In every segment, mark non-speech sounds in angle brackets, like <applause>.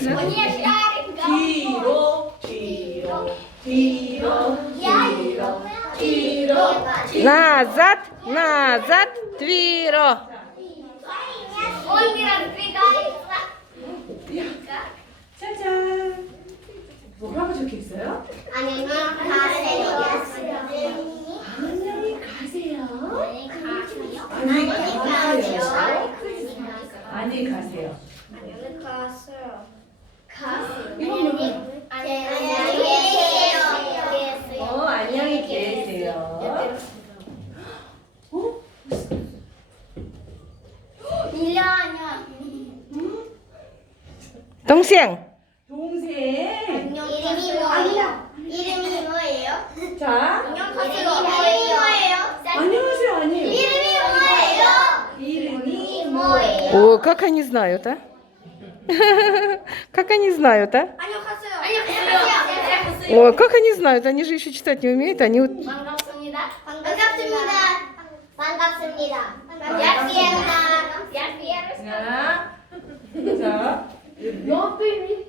Мне шарик Тиро, тиро, тиро, тиро, тиро. Назад, назад, твиро. 동생. 동생. 이름이 뭐예요? 이름이 뭐예요? 자, 이름이 뭐예요? 안녕하세요. 아니에요. 이름이 뭐예요? 이름이 뭐예요? О, как они знают, а? Как они знают, а? 안녕하세요. 안녕하세요. Ой, как они знают? Они же еще читать не умеют. Они вот... 반갑습니다. 반갑습니다. 반갑습니다. 약비에나. 약비에나. 자, Но ты не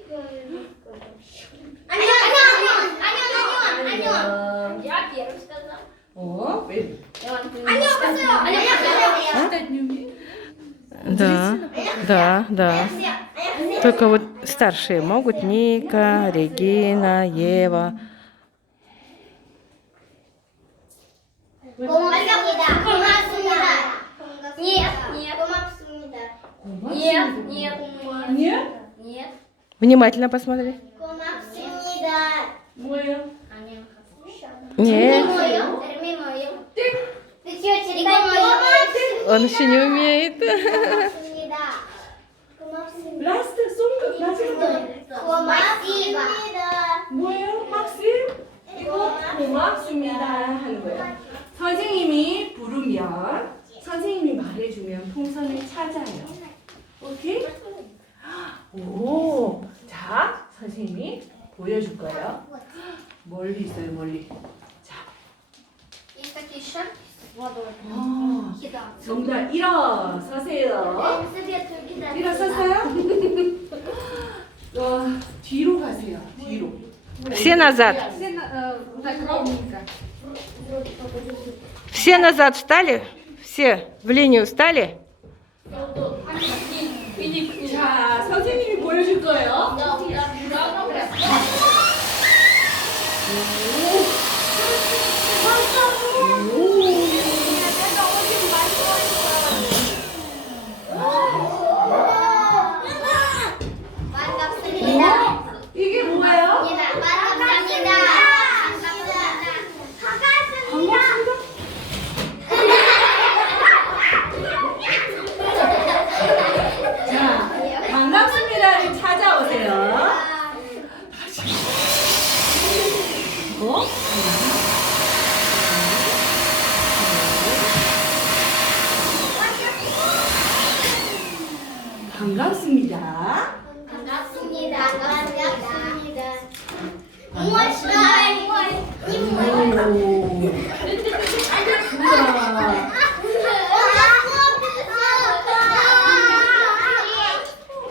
Я первый сказал. О, Да, да, да. Только вот старшие могут. Ника, Регина, Ева. Вот Внимательно посмотри. 고맙습니다. 뭐예요? 안녕하세요. Нет, 뭐예요? 이름이 뭐예요? 이거 뭐예요? он еще не умеет. 고맙습니다. 고맙습니다. 라스트 송 마지막 고맙습니다. 뭐예요? 막심? 이거 고맙습니다 하는 거예요. 선생님이 부르면 선생님이 말해주면 풍선을 찾아요. 오케이? 오, 자 선생님이 보여줄 거예요. 멀리 있어요, 멀리. 자, Есть такие шарики с водой. 어, Еда. 정답 일어서세요. 일어서세요. 어, 뒤로 가세요. 뒤로. Все назад. Все назад встали? Все в линию встали? 자, 선생님이 보여줄 거예요. 반 반갑습니다. 반갑습니다. 반갑습니다. 오. 우와.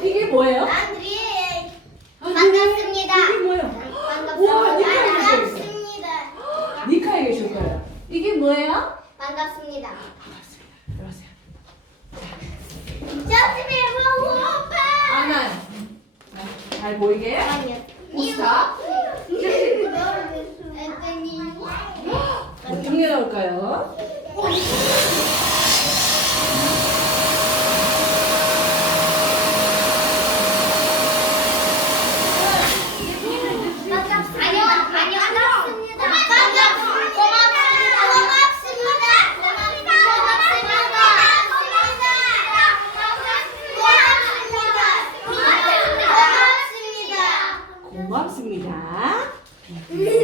이게 뭐예요? 안드레 아, 반갑습니다. 이게 뭐예요? 우와, 니카에 계셔 있어요. 반갑습니다. 니카에 계실 거예요. 이게 뭐예요? 반갑습니다. 잘 보이게? 보스타? 음. 어떤 게 나올까요? 음. Mm-hmm. <laughs>